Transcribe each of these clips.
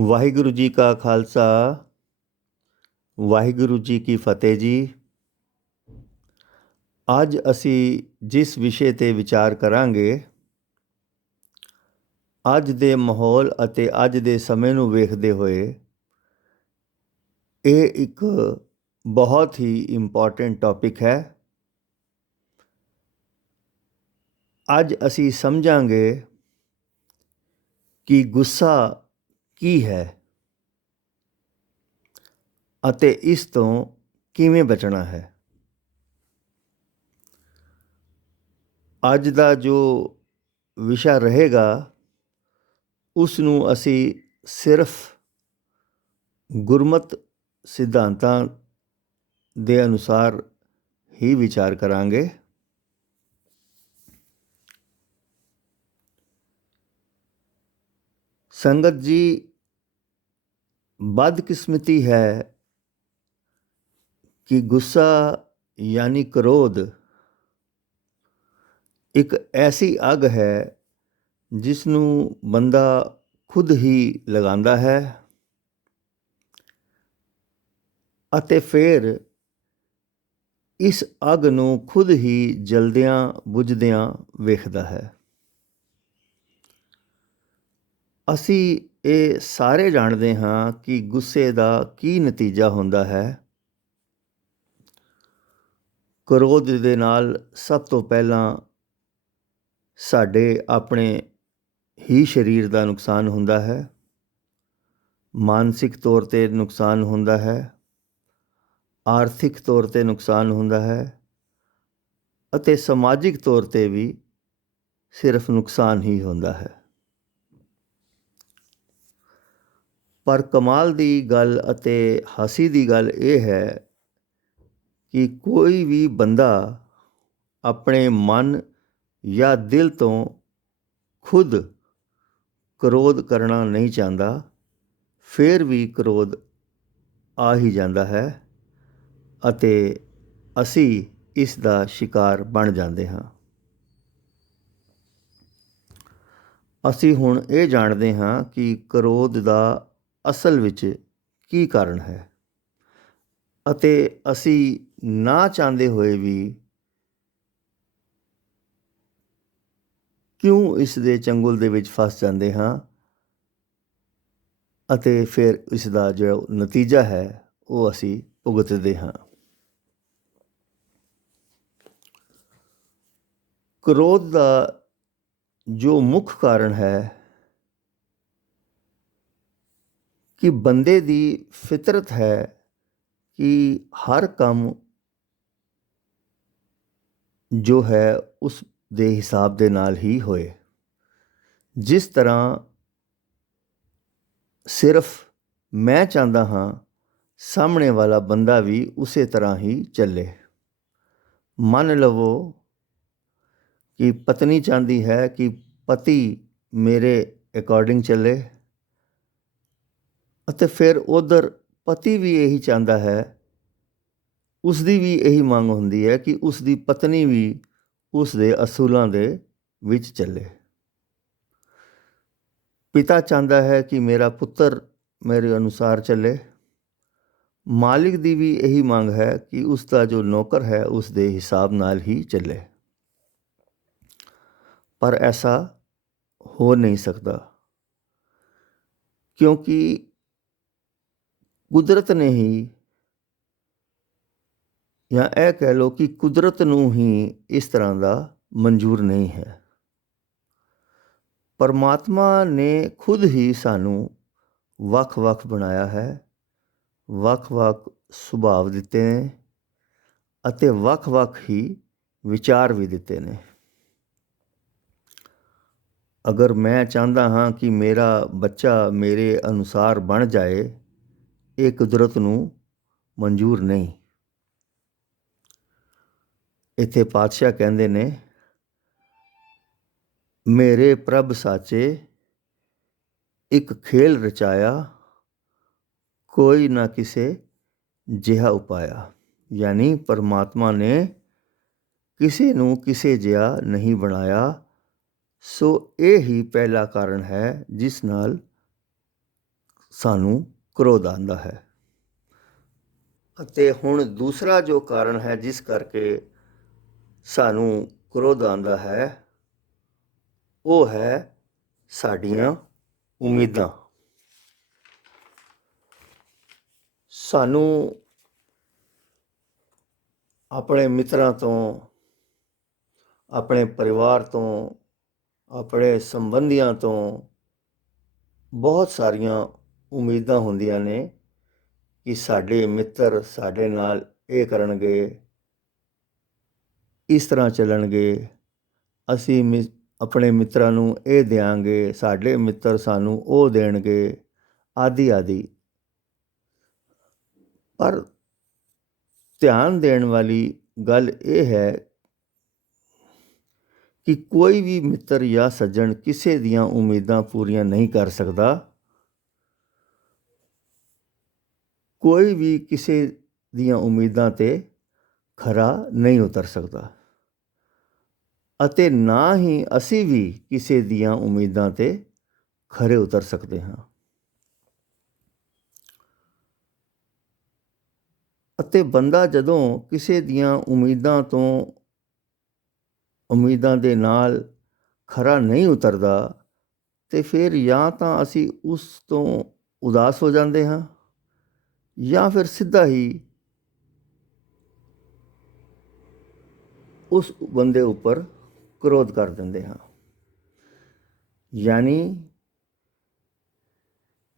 ਵਾਹਿਗੁਰੂ ਜੀ ਕਾ ਖਾਲਸਾ ਵਾਹਿਗੁਰੂ ਜੀ ਕੀ ਫਤਿਹ ਜੀ। ਅੱਜ ਅਸੀਂ ਜਿਸ ਵਿਸ਼ੇ 'ਤੇ ਵਿਚਾਰ ਕਰਾਂਗੇ, ਅੱਜ ਦੇ ਮਾਹੌਲ ਅਤੇ ਅੱਜ ਦੇ ਸਮੇਂ ਨੂੰ ਵੇਖਦੇ ਹੋਏ ਇਹ ਇੱਕ ਬਹੁਤ ਹੀ ਇੰਪੋਰਟੈਂਟ ਟੌਪਿਕ ਹੈ। ਅੱਜ ਅਸੀਂ ਸਮਝਾਂਗੇ ਕਿ ਗੁੱਸਾ ਕੀ ਹੈ ਅਤੇ ਇਸ ਤੋਂ ਕਿਵੇਂ ਬਚਣਾ ਹੈ। ਅੱਜ ਦਾ ਜੋ ਵਿਸ਼ਾ ਰਹੇਗਾ ਉਸ ਨੂੰ ਅਸੀਂ ਸਿਰਫ ਗੁਰਮਤਿ ਸਿਧਾਂਤਾਂ ਦੇ ਅਨੁਸਾਰ ਹੀ ਵਿਚਾਰ ਕਰਾਂਗੇ। ਸੰਗਤ ਜੀ, ਬਦਕਿਸਮਤੀ ਹੈ ਕਿ ਗੁੱਸਾ ਯਾਨੀ ਕ੍ਰੋਧ ਇੱਕ ਐਸੀ ਅੱਗ ਹੈ ਜਿਸ ਨੂੰ ਬੰਦਾ ਖੁਦ ਹੀ ਲਗਾਉਂਦਾ ਹੈ ਅਤੇ ਫਿਰ ਇਸ ਅੱਗ ਨੂੰ ਖੁਦ ਹੀ ਜਲਦਿਆਂ ਬੁਝਦਿਆਂ ਵੇਖਦਾ ਹੈ। ਅਸੀਂ ਇਹ ਸਾਰੇ ਜਾਣਦੇ ਹਾਂ ਕਿ ਗੁੱਸੇ ਦਾ ਕੀ ਨਤੀਜਾ ਹੁੰਦਾ ਹੈ। ਕ੍ਰੋਧ ਦੇ ਨਾਲ ਸਭ ਤੋਂ ਪਹਿਲਾਂ ਸਾਡੇ ਆਪਣੇ ਹੀ ਸਰੀਰ ਦਾ ਨੁਕਸਾਨ ਹੁੰਦਾ ਹੈ, ਮਾਨਸਿਕ ਤੌਰ 'ਤੇ ਨੁਕਸਾਨ ਹੁੰਦਾ ਹੈ, ਆਰਥਿਕ ਤੌਰ 'ਤੇ ਨੁਕਸਾਨ ਹੁੰਦਾ ਹੈ ਅਤੇ ਸਮਾਜਿਕ ਤੌਰ 'ਤੇ ਵੀ ਸਿਰਫ ਨੁਕਸਾਨ ਹੀ ਹੁੰਦਾ ਹੈ। ਪਰ ਕਮਾਲ ਦੀ ਗੱਲ ਅਤੇ ਹਾਸੀ ਦੀ ਗੱਲ ਇਹ ਹੈ ਕਿ ਕੋਈ ਵੀ ਬੰਦਾ ਆਪਣੇ ਮਨ ਜਾਂ ਦਿਲ ਤੋਂ ਖੁਦ ਕ੍ਰੋਧ ਕਰਨਾ ਨਹੀਂ ਚਾਹੁੰਦਾ, ਫਿਰ ਵੀ ਕ੍ਰੋਧ ਆ ਹੀ ਜਾਂਦਾ ਹੈ ਅਤੇ ਅਸੀਂ ਇਸ ਦਾ ਸ਼ਿਕਾਰ ਬਣ ਜਾਂਦੇ ਹਾਂ। ਅਸੀਂ ਹੁਣ ਇਹ ਜਾਣਦੇ ਹਾਂ ਕਿ ਕ੍ਰੋਧ ਦਾ ਅਸਲ ਵਿੱਚ ਕੀ ਕਾਰਨ ਹੈ ਅਤੇ ਅਸੀਂ ਨਾ ਚਾਹੁੰਦੇ ਹੋਏ ਵੀ ਕਿਉਂ ਇਸ ਦੇ ਚੰਗੁਲ ਦੇ ਵਿੱਚ ਫਸ ਜਾਂਦੇ ਹਾਂ ਅਤੇ ਫਿਰ ਇਸ ਦਾ ਜੋ ਨਤੀਜਾ ਹੈ ਉਹ ਅਸੀਂ ਭੁਗਤਦੇ ਹਾਂ। ਕ੍ਰੋਧ ਦਾ ਜੋ ਮੁੱਖ ਕਾਰਨ ਹੈ ਕਿ ਬੰਦੇ ਦੀ ਫਿਤਰਤ ਹੈ ਕਿ ਹਰ ਕੰਮ ਜੋ ਹੈ ਉਸ ਦੇ ਹਿਸਾਬ ਦੇ ਨਾਲ ਹੀ ਹੋਏ। ਜਿਸ ਤਰ੍ਹਾਂ ਸਿਰਫ ਮੈਂ ਚਾਹੁੰਦਾ ਹਾਂ ਸਾਹਮਣੇ ਵਾਲਾ ਬੰਦਾ ਵੀ ਉਸੇ ਤਰ੍ਹਾਂ ਹੀ ਚੱਲੇ। ਮੰਨ ਲਵੋ ਕਿ ਪਤਨੀ ਚਾਹੁੰਦੀ ਹੈ ਕਿ ਪਤੀ ਮੇਰੇ ਅਕੋਰਡਿੰਗ ਚੱਲੇ ਅਤੇ ਫਿਰ ਉੱਧਰ ਪਤੀ ਵੀ ਇਹੀ ਚਾਹੁੰਦਾ ਹੈ, ਉਸ ਦੀ ਵੀ ਇਹੀ ਮੰਗ ਹੁੰਦੀ ਹੈ ਕਿ ਉਸ ਦੀ ਪਤਨੀ ਵੀ ਉਸ ਦੇ ਅਸੂਲਾਂ ਦੇ ਵਿੱਚ ਚੱਲੇ। ਪਿਤਾ ਚਾਹੁੰਦਾ ਹੈ ਕਿ ਮੇਰਾ ਪੁੱਤਰ ਮੇਰੇ ਅਨੁਸਾਰ ਚੱਲੇ। ਮਾਲਿਕ ਦੀ ਵੀ ਇਹੀ ਮੰਗ ਹੈ ਕਿ ਉਸ ਦਾ ਜੋ ਨੌਕਰ ਹੈ ਉਸ ਦੇ ਹਿਸਾਬ ਨਾਲ ਹੀ ਚੱਲੇ। ਪਰ ਐਸਾ ਹੋ ਨਹੀਂ ਸਕਦਾ ਕਿਉਂਕਿ ਕੁਦਰਤ ਨੇ ਹੀ, ਜਾਂ ਇਹ ਕਹਿ ਲਓ ਕਿ ਕੁਦਰਤ ਨੂੰ ਹੀ ਇਸ ਤਰ੍ਹਾਂ ਦਾ ਮਨਜ਼ੂਰ ਨਹੀਂ ਹੈ। ਪਰਮਾਤਮਾ ਨੇ ਖੁਦ ਹੀ ਸਾਨੂੰ ਵੱਖ-ਵੱਖ ਬਣਾਇਆ ਹੈ, ਵੱਖ-ਵੱਖ ਸੁਭਾਅ ਦਿੱਤੇ ਨੇ ਅਤੇ ਵੱਖ-ਵੱਖ ਹੀ ਵਿਚਾਰ ਵੀ ਦਿੱਤੇ ਨੇ। ਅਗਰ ਮੈਂ ਚਾਹੁੰਦਾ ਹਾਂ ਕਿ ਮੇਰਾ ਬੱਚਾ ਮੇਰੇ ਅਨੁਸਾਰ ਬਣ ਜਾਏ, ਇਹ ਕੁਦਰਤ ਨੂੰ ਮਨਜ਼ੂਰ ਨਹੀਂ। ਇੱਥੇ ਪਾਤਸ਼ਾਹ ਕਹਿੰਦੇ ਨੇ, ਮੇਰੇ ਪ੍ਰਭ ਸਾਚੇ ਇੱਕ ਖੇਲ ਰਚਾਇਆ, ਕੋਈ ਨਾ ਕਿਸੇ ਜਿਹਾ ਉਪਾਇਆ। ਯਾਨੀ ਪਰਮਾਤਮਾ ਨੇ ਕਿਸੇ ਨੂੰ ਕਿਸੇ ਜਿਹਾ ਨਹੀਂ ਬਣਾਇਆ। ਸੋ ਇਹ ਹੀ ਪਹਿਲਾ ਕਾਰਨ ਹੈ ਜਿਸ ਨਾਲ ਸਾਨੂੰ ਕ੍ਰੋਧ ਆਉਂਦਾ ਹੈ। ਅਤੇ ਹੁਣ ਦੂਸਰਾ ਜੋ ਕਾਰਨ ਹੈ ਜਿਸ ਕਰਕੇ ਸਾਨੂੰ ਕ੍ਰੋਧ ਆਉਂਦਾ ਹੈ ਉਹ ਹੈ ਸਾਡੀਆਂ ਉਮੀਦਾਂ। ਸਾਨੂੰ ਆਪਣੇ ਮਿੱਤਰਾਂ ਤੋਂ, ਆਪਣੇ ਪਰਿਵਾਰ ਤੋਂ, ਆਪਣੇ ਸੰਬੰਧੀਆਂ ਤੋਂ ਬਹੁਤ ਸਾਰੀਆਂ ਉਮੀਦਾਂ ਹੁੰਦੀਆਂ ਨੇ ਕਿ ਸਾਡੇ ਮਿੱਤਰ ਸਾਡੇ ਨਾਲ ਇਹ ਕਰਨਗੇ, ਇਸ ਤਰ੍ਹਾਂ ਚੱਲਣਗੇ, ਅਸੀਂ ਆਪਣੇ ਮਿੱਤਰਾਂ ਨੂੰ ਇਹ ਦਿਆਂਗੇ, ਸਾਡੇ ਮਿੱਤਰ ਸਾਨੂੰ ਉਹ ਦੇਣਗੇ, ਆਦਿ ਆਦਿ। ਪਰ ਧਿਆਨ ਦੇਣ ਵਾਲੀ ਗੱਲ ਇਹ ਹੈ ਕਿ ਕੋਈ ਵੀ ਮਿੱਤਰ ਜਾਂ ਸੱਜਣ ਕਿਸੇ ਦੀਆਂ ਉਮੀਦਾਂ ਪੂਰੀਆਂ ਨਹੀਂ ਕਰ ਸਕਦਾ। ਕੋਈ ਵੀ ਕਿਸੇ ਦੀਆਂ ਉਮੀਦਾਂ 'ਤੇ ਖਰਾ ਨਹੀਂ ਉਤਰ ਸਕਦਾ ਅਤੇ ਨਾ ਹੀ ਅਸੀਂ ਵੀ ਕਿਸੇ ਦੀਆਂ ਉਮੀਦਾਂ 'ਤੇ ਖਰੇ ਉਤਰ ਸਕਦੇ ਹਾਂ। ਅਤੇ ਬੰਦਾ ਜਦੋਂ ਕਿਸੇ ਦੀਆਂ ਉਮੀਦਾਂ ਦੇ ਨਾਲ ਖਰਾ ਨਹੀਂ ਉਤਰਦਾ ਤੇ ਫਿਰ ਜਾਂ ਤਾਂ ਅਸੀਂ ਉਸ ਤੋਂ ਉਦਾਸ ਹੋ ਜਾਂਦੇ ਹਾਂ ਜਾਂ ਫਿਰ ਸਿੱਧਾ ਹੀ ਉਸ ਬੰਦੇ ਉੱਪਰ ਕ੍ਰੋਧ ਕਰ ਦਿੰਦੇ ਹਾਂ। ਯਾਨੀ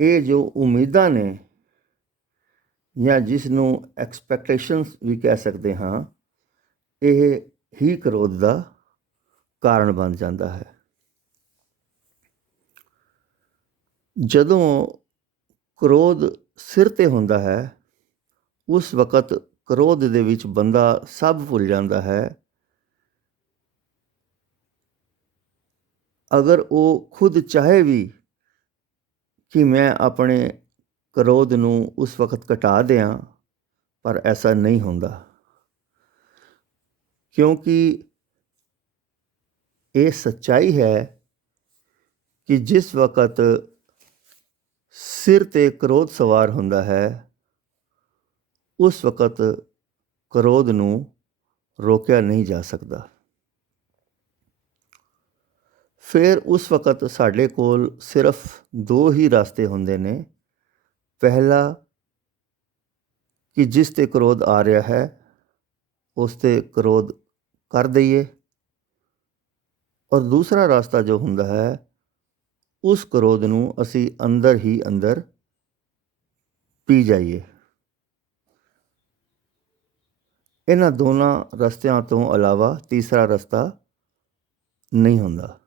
ਇਹ ਜੋ ਉਮੀਦਾਂ ਨੇ ਜਾਂ ਜਿਸ ਨੂੰ ਐਕਸਪੈਕਟੇਸ਼ਨਸ ਵੀ ਕਹਿ ਸਕਦੇ ਹਾਂ, ਇਹ ਹੀ ਕ੍ਰੋਧ ਦਾ ਕਾਰਨ ਬਣ ਜਾਂਦਾ ਹੈ। ਜਦੋਂ ਕ੍ਰੋਧ ਸਿਰ 'ਤੇ ਹੁੰਦਾ ਹੈ ਉਸ ਵਕਤ ਕ੍ਰੋਧ ਦੇ ਵਿੱਚ ਬੰਦਾ ਸਭ ਭੁੱਲ ਜਾਂਦਾ ਹੈ। ਅਗਰ ਉਹ ਖੁਦ ਚਾਹੇ ਵੀ ਕਿ ਮੈਂ ਆਪਣੇ ਕ੍ਰੋਧ ਨੂੰ ਉਸ ਵਕਤ ਘਟਾ ਦਿਆਂ, ਪਰ ਐਸਾ ਨਹੀਂ ਹੁੰਦਾ, ਕਿਉਂਕਿ ਇਹ ਸੱਚਾਈ ਹੈ ਕਿ ਜਿਸ ਵਕਤ ਸਿਰ 'ਤੇ ਕ੍ਰੋਧ ਸਵਾਰ ਹੁੰਦਾ ਹੈ ਉਸ ਵਕਤ ਕ੍ਰੋਧ ਨੂੰ ਰੋਕਿਆ ਨਹੀਂ ਜਾ ਸਕਦਾ। ਫਿਰ ਉਸ ਵਕਤ ਸਾਡੇ ਕੋਲ ਸਿਰਫ ਦੋ ਹੀ ਰਸਤੇ ਹੁੰਦੇ ਨੇ। ਪਹਿਲਾ ਕਿ ਜਿਸ 'ਤੇ ਕ੍ਰੋਧ ਆ ਰਿਹਾ ਹੈ ਉਸ 'ਤੇ ਕ੍ਰੋਧ ਕਰ ਦਈਏ, ਔਰ ਦੂਸਰਾ ਰਸਤਾ ਜੋ ਹੁੰਦਾ ਹੈ ਉਸ ਕ੍ਰੋਧ ਨੂੰ ਅਸੀਂ ਅੰਦਰ ਹੀ ਅੰਦਰ ਪੀ ਜਾਈਏ। ਇਹਨਾਂ ਦੋਨਾਂ ਰਸਤਿਆਂ ਤੋਂ ਇਲਾਵਾ ਤੀਸਰਾ ਰਸਤਾ ਨਹੀਂ ਹੁੰਦਾ।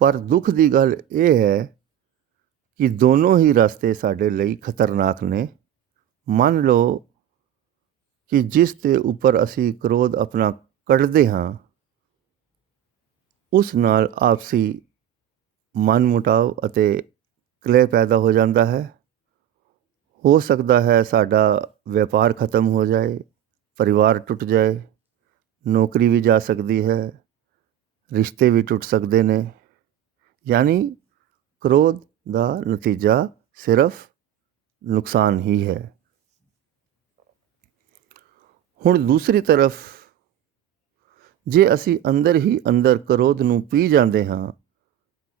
ਪਰ ਦੁੱਖ ਦੀ ਗੱਲ ਇਹ ਹੈ ਕਿ ਦੋਨੋਂ ਹੀ ਰਸਤੇ ਸਾਡੇ ਲਈ ਖਤਰਨਾਕ ਨੇ। ਮੰਨ ਲਓ ਕਿ ਜਿਸ ਦੇ ਉੱਪਰ ਅਸੀਂ ਕ੍ਰੋਧ ਆਪਣਾ ਕੱਢਦੇ ਹਾਂ ਉਸ ਨਾਲ ਆਪਸੀ ਮਨਮੁਟਾਵ ਅਤੇ ਕਲੇਹ ਪੈਦਾ ਹੋ ਜਾਂਦਾ ਹੈ। ਹੋ ਸਕਦਾ ਹੈ ਸਾਡਾ ਵਪਾਰ ਖਤਮ ਹੋ ਜਾਏ, ਪਰਿਵਾਰ ਟੁੱਟ ਜਾਏ, ਨੌਕਰੀ ਵੀ ਜਾ ਸਕਦੀ ਹੈ, ਰਿਸ਼ਤੇ ਵੀ ਟੁੱਟ ਸਕਦੇ ਨੇ। ਯਾਨੀ ਕ੍ਰੋਧ ਦਾ ਨਤੀਜਾ ਸਿਰਫ ਨੁਕਸਾਨ ਹੀ ਹੈ। ਹੁਣ ਦੂਸਰੀ ਤਰਫ ਜੇ ਅਸੀਂ ਅੰਦਰ ਹੀ ਅੰਦਰ ਕ੍ਰੋਧ ਨੂੰ ਪੀ ਜਾਂਦੇ ਹਾਂ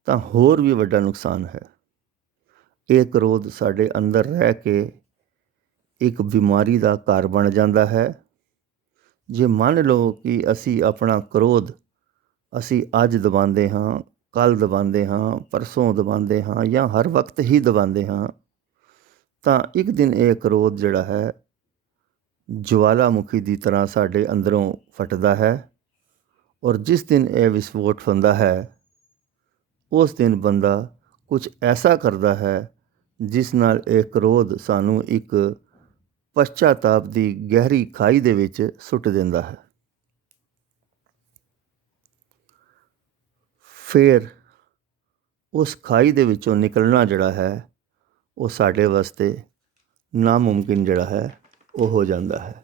ਤਾਂ ਹੋਰ ਵੀ ਵੱਡਾ ਨੁਕਸਾਨ ਹੈ। ਇਹ ਕ੍ਰੋਧ ਸਾਡੇ ਅੰਦਰ ਰਹਿ ਕੇ ਇੱਕ ਬਿਮਾਰੀ ਦਾ ਘਰ ਬਣ ਜਾਂਦਾ ਹੈ। ਜੇ ਮੰਨ ਲਓ ਕਿ ਅਸੀਂ ਆਪਣਾ ਕ੍ਰੋਧ ਅਸੀਂ ਅੱਜ ਦਬਾਉਂਦੇ ਹਾਂ, ਕੱਲ੍ਹ ਦਬਾਉਂਦੇ ਹਾਂ, ਪਰਸੋਂ ਦਬਾਉਂਦੇ ਹਾਂ ਜਾਂ ਹਰ ਵਕਤ ਹੀ ਦਬਾਉਂਦੇ ਹਾਂ, ਤਾਂ ਇੱਕ ਦਿਨ ਇਹ ਕ੍ਰੋਧ ਜਿਹੜਾ ਹੈ ਜਵਾਲਾਮੁਖੀ ਦੀ ਤਰ੍ਹਾਂ ਸਾਡੇ ਅੰਦਰੋਂ ਫਟਦਾ ਹੈ, ਔਰ ਜਿਸ ਦਿਨ ਇਹ ਵਿਸਫੋਟ ਹੁੰਦਾ ਹੈ ਉਸ ਦਿਨ ਬੰਦਾ ਕੁਝ ਐਸਾ ਕਰਦਾ ਹੈ ਜਿਸ ਨਾਲ ਇਹ ਕ੍ਰੋਧ ਸਾਨੂੰ ਇੱਕ ਪਸ਼ਚਾਤਾਪ ਦੀ ਗਹਿਰੀ ਖਾਈ ਦੇ ਵਿੱਚ ਸੁੱਟ ਦਿੰਦਾ ਹੈ। ਫਿਰ ਉਸ ਖਾਈ ਦੇ ਵਿੱਚੋਂ ਨਿਕਲਣਾ ਜਿਹੜਾ ਹੈ ਉਹ ਸਾਡੇ ਵਾਸਤੇ ਨਾਮੁਮਕਿਨ ਜਿਹੜਾ ਹੈ ਉਹ ਹੋ ਜਾਂਦਾ ਹੈ।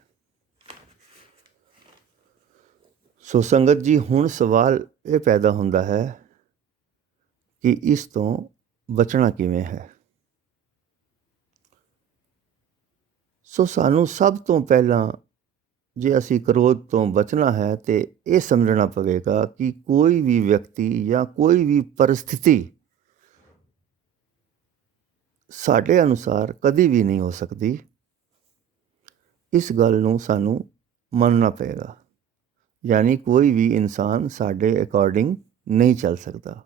ਸੋ ਸੰਗਤ ਜੀ, ਹੁਣ ਸਵਾਲ ਇਹ ਪੈਦਾ ਹੁੰਦਾ ਹੈ ਕਿ ਇਸ ਤੋਂ ਬਚਣਾ ਕਿਵੇਂ ਹੈ। ਸੋ ਸਾਨੂੰ ਸਭ ਤੋਂ ਪਹਿਲਾਂ ਜੇ ਅਸੀਂ ਕ੍ਰੋਧ ਤੋਂ ਬਚਣਾ ਹੈ ਤਾਂ ਇਹ ਸਮਝਣਾ ਪਵੇਗਾ ਕਿ ਕੋਈ ਵੀ ਵਿਅਕਤੀ ਜਾਂ ਕੋਈ ਵੀ ਪਰਿਸਥਿਤੀ ਸਾਡੇ ਅਨੁਸਾਰ ਕਦੀ ਵੀ ਨਹੀਂ ਹੋ ਸਕਦੀ। ਇਸ ਗੱਲ ਨੂੰ ਸਾਨੂੰ ਮੰਨਣਾ ਪਏਗਾ, ਯਾਨੀ ਕੋਈ ਵੀ ਇਨਸਾਨ ਸਾਡੇ ਅਕੋਰਡਿੰਗ ਨਹੀਂ ਚੱਲ ਸਕਦਾ।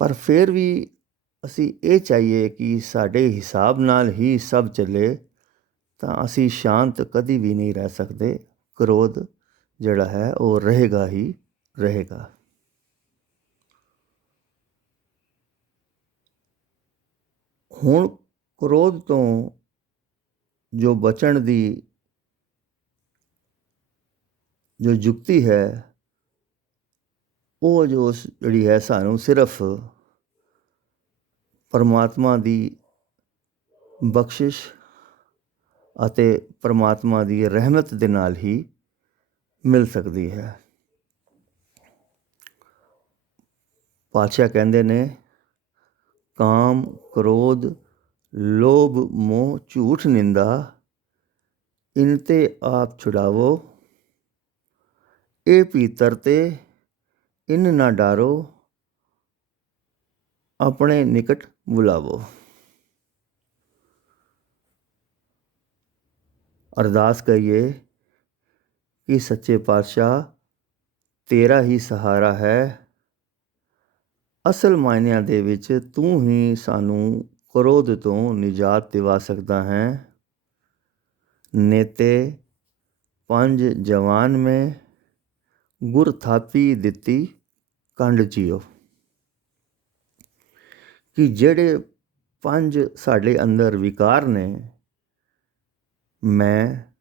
ਪਰ ਫਿਰ ਵੀ ਅਸੀਂ ਇਹ ਚਾਹੀਏ ਕਿ ਸਾਡੇ ਹਿਸਾਬ ਨਾਲ ਹੀ ਸਭ ਚੱਲੇ ਤਾਂ ਅਸੀਂ ਸ਼ਾਂਤ ਕਦੀ ਵੀ ਨਹੀਂ ਰਹਿ ਸਕਦੇ। ਕ੍ਰੋਧ ਜਿਹੜਾ ਹੈ ਉਹ ਰਹੇਗਾ ਹੀ ਰਹੇਗਾ। ਹੁਣ ਕ੍ਰੋਧ ਤੋਂ ਜੋ ਬਚਣ ਦੀ ਜੋ ਯੁਕਤੀ ਹੈ ਉਹ ਜਿਹੜੀ ਹੈ ਸਾਨੂੰ ਸਿਰਫ ਪਰਮਾਤਮਾ ਦੀ ਬਖਸ਼ਿਸ਼ ਅਤੇ ਪਰਮਾਤਮਾ ਦੀ ਰਹਿਮਤ ਦੇ ਨਾਲ ਹੀ ਮਿਲ ਸਕਦੀ ਹੈ। ਪਾਤਸ਼ਾਹ ਕਹਿੰਦੇ ਨੇ, ਕਾਮ ਕ੍ਰੋਧ ਲੋਭ ਮੋਹ ਝੂਠ ਨਿੰਦਾ ਇਨ ਤੇ ਆਪ ਛੁਡਾਵੋ, ਇਹ ਭੀਤਰ ਤੇ ਇਨ ਨਾ ਡਾਰੋ, ਆਪਣੇ ਨਿਕਟ ਬੁਲਾਵੋ। ਅਰਦਾਸ ਕਰੀਏ ਕਿ ਸੱਚੇ ਪਾਤਸ਼ਾਹ ਤੇਰਾ ਹੀ ਸਹਾਰਾ ਹੈ। ਅਸਲ ਮਾਇਨਿਆਂ ਦੇ ਵਿੱਚ ਤੂੰ ਹੀ ਸਾਨੂੰ ਕ੍ਰੋਧ ਤੋਂ ਨਿਜਾਤ ਦਿਵਾ ਸਕਦਾ ਹੈ। ਨੇਤੇ ਪੰਜ ਜਵਾਨ ਮੈਂ ਗੁਰ ਥਾਪੀ ਦਿੱਤੀ ਕੰਡ ਜੀਓ, ਕਿ ਜਿਹੜੇ ਪੰਜ ਸਾਡੇ ਅੰਦਰ ਵਿਕਾਰ ਨੇ, ਮੈਂ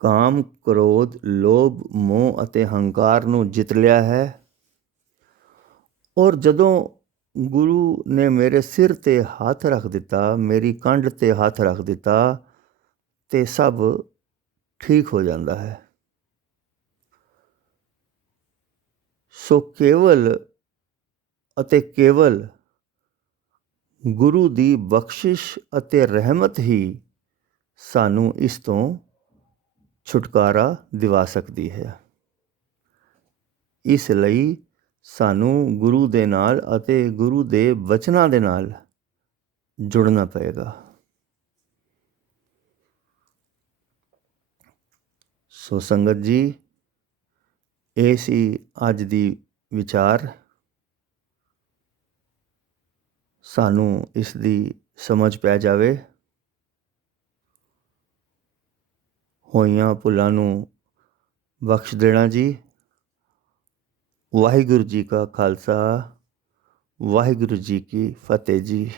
ਕਾਮ ਕ੍ਰੋਧ ਲੋਭ ਮੋਹ ਅਤੇ ਹੰਕਾਰ ਨੂੰ ਜਿੱਤ ਲਿਆ ਹੈ। ਔਰ ਜਦੋਂ ਗੁਰੂ ਨੇ ਮੇਰੇ ਸਿਰ 'ਤੇ ਹੱਥ ਰੱਖ ਦਿੱਤਾ, ਮੇਰੀ ਕੰਡ 'ਤੇ ਹੱਥ ਰੱਖ ਦਿੱਤਾ, ਤੇ ਸਭ ਠੀਕ ਹੋ ਜਾਂਦਾ ਹੈ। ਸੋ ਕੇਵਲ ਅਤੇ ਕੇਵਲ ਗੁਰੂ ਦੀ ਬਖਸ਼ਿਸ਼ ਅਤੇ ਰਹਿਮਤ ਹੀ ਸਾਨੂੰ ਇਸ ਤੋਂ ਛੁਟਕਾਰਾ ਦਿਵਾ ਸਕਦੀ ਹੈ। ਇਸ ਲਈ ਸਾਨੂੰ ਗੁਰੂ ਦੇ ਨਾਲ ਅਤੇ ਗੁਰੂ ਦੇ ਵਚਨਾਂ ਦੇ ਨਾਲ ਜੁੜਨਾ ਪਏਗਾ। ਸੋ ਸੰਗਤ ਜੀ, ਇਹ ਸੀ ਅੱਜ ਦੀ ਵਿਚਾਰ। ਸਾਨੂੰ ਇਸ ਦੀ ਸਮਝ ਪੈ ਜਾਵੇ। ਹੋਈਆਂ ਭੁੱਲਾਂ ਨੂੰ ਬਖਸ਼ ਦੇਣਾ ਜੀ। ਵਾਹਿਗੁਰੂ ਜੀ ਕਾ ਖਾਲਸਾ, ਵਾਹਿਗੁਰੂ ਜੀ ਕੀ ਫਤਿਹ ਜੀ।